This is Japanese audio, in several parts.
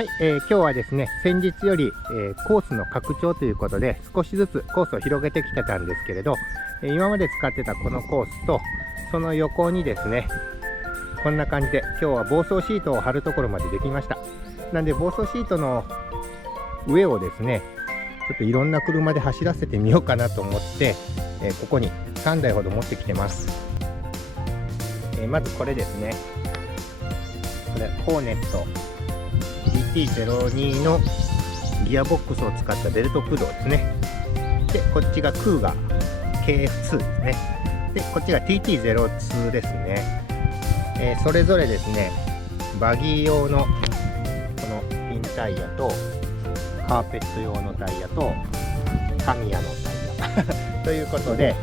はい、今日はですね、先日より、コースの拡張ということで、少しずつコースを広げてきてたんですけれど、今まで使ってたこのコースと、その横にですね、こんな感じで、今日は防走シートを貼るところまでできました。なんで、防走シートの上をですね、ちょっといろんな車で走らせてみようかなと思って、ここに3台ほど持ってきてます。まずこれですね、これ、ホーネット。TT02 のギアボックスを使ったベルト駆動ですね。で、こっちがクーガー KF2 ですね。で、こっちが TT02 ですね。それぞれですね、バギー用のこのピンタイヤと、カーペット用のタイヤと、タミヤのタイヤということで、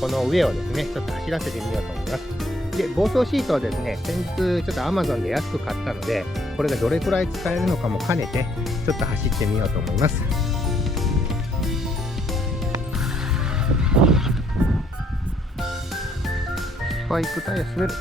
この上をですね、ちょっと走らせてみようと思います。で、防走シートをですね、先日ちょっと Amazon で安く買ったので、これがどれくらい使えるのかも兼ねてちょっと走ってみようと思います。スパイクタイヤ滑る。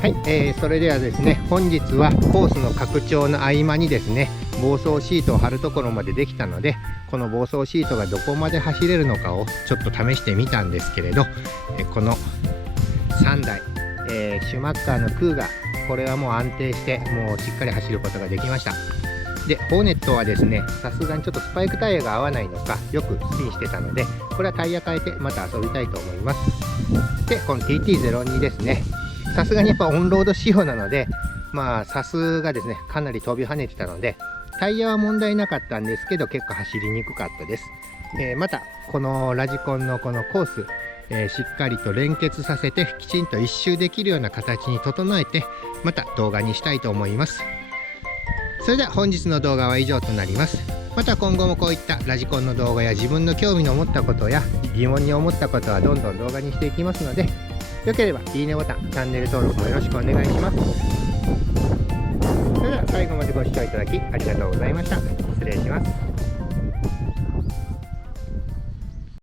はい、それではですね、本日はコースの拡張の合間にですね、防走シートを貼るところまでできたので、この防走シートがどこまで走れるのかをちょっと試してみたんですけれど、この3台、シュマッカーのクーガー、これはもう安定してもうしっかり走ることができました。で、ホーネットはですね、さすがにちょっとスパイクタイヤが合わないのか、よくスピンしてたので、これはタイヤ変えてまた遊びたいと思います。で、この TT02 ですね。さすがにやっぱオンロード仕様なので、まあさすがですね、かなり飛び跳ねてたので、タイヤは問題なかったんですけど、結構走りにくかったです。また、このラジコンのこのコース、しっかりと連結させて、きちんと一周できるような形に整えて、また動画にしたいと思います。それでは本日の動画は以上となります。また今後もこういったラジコンの動画や自分の興味の持ったことや疑問に思ったことはどんどん動画にしていきますので、よければいいねボタン、チャンネル登録もよろしくお願いします。それでは最後までご視聴いただきありがとうございました。失礼します。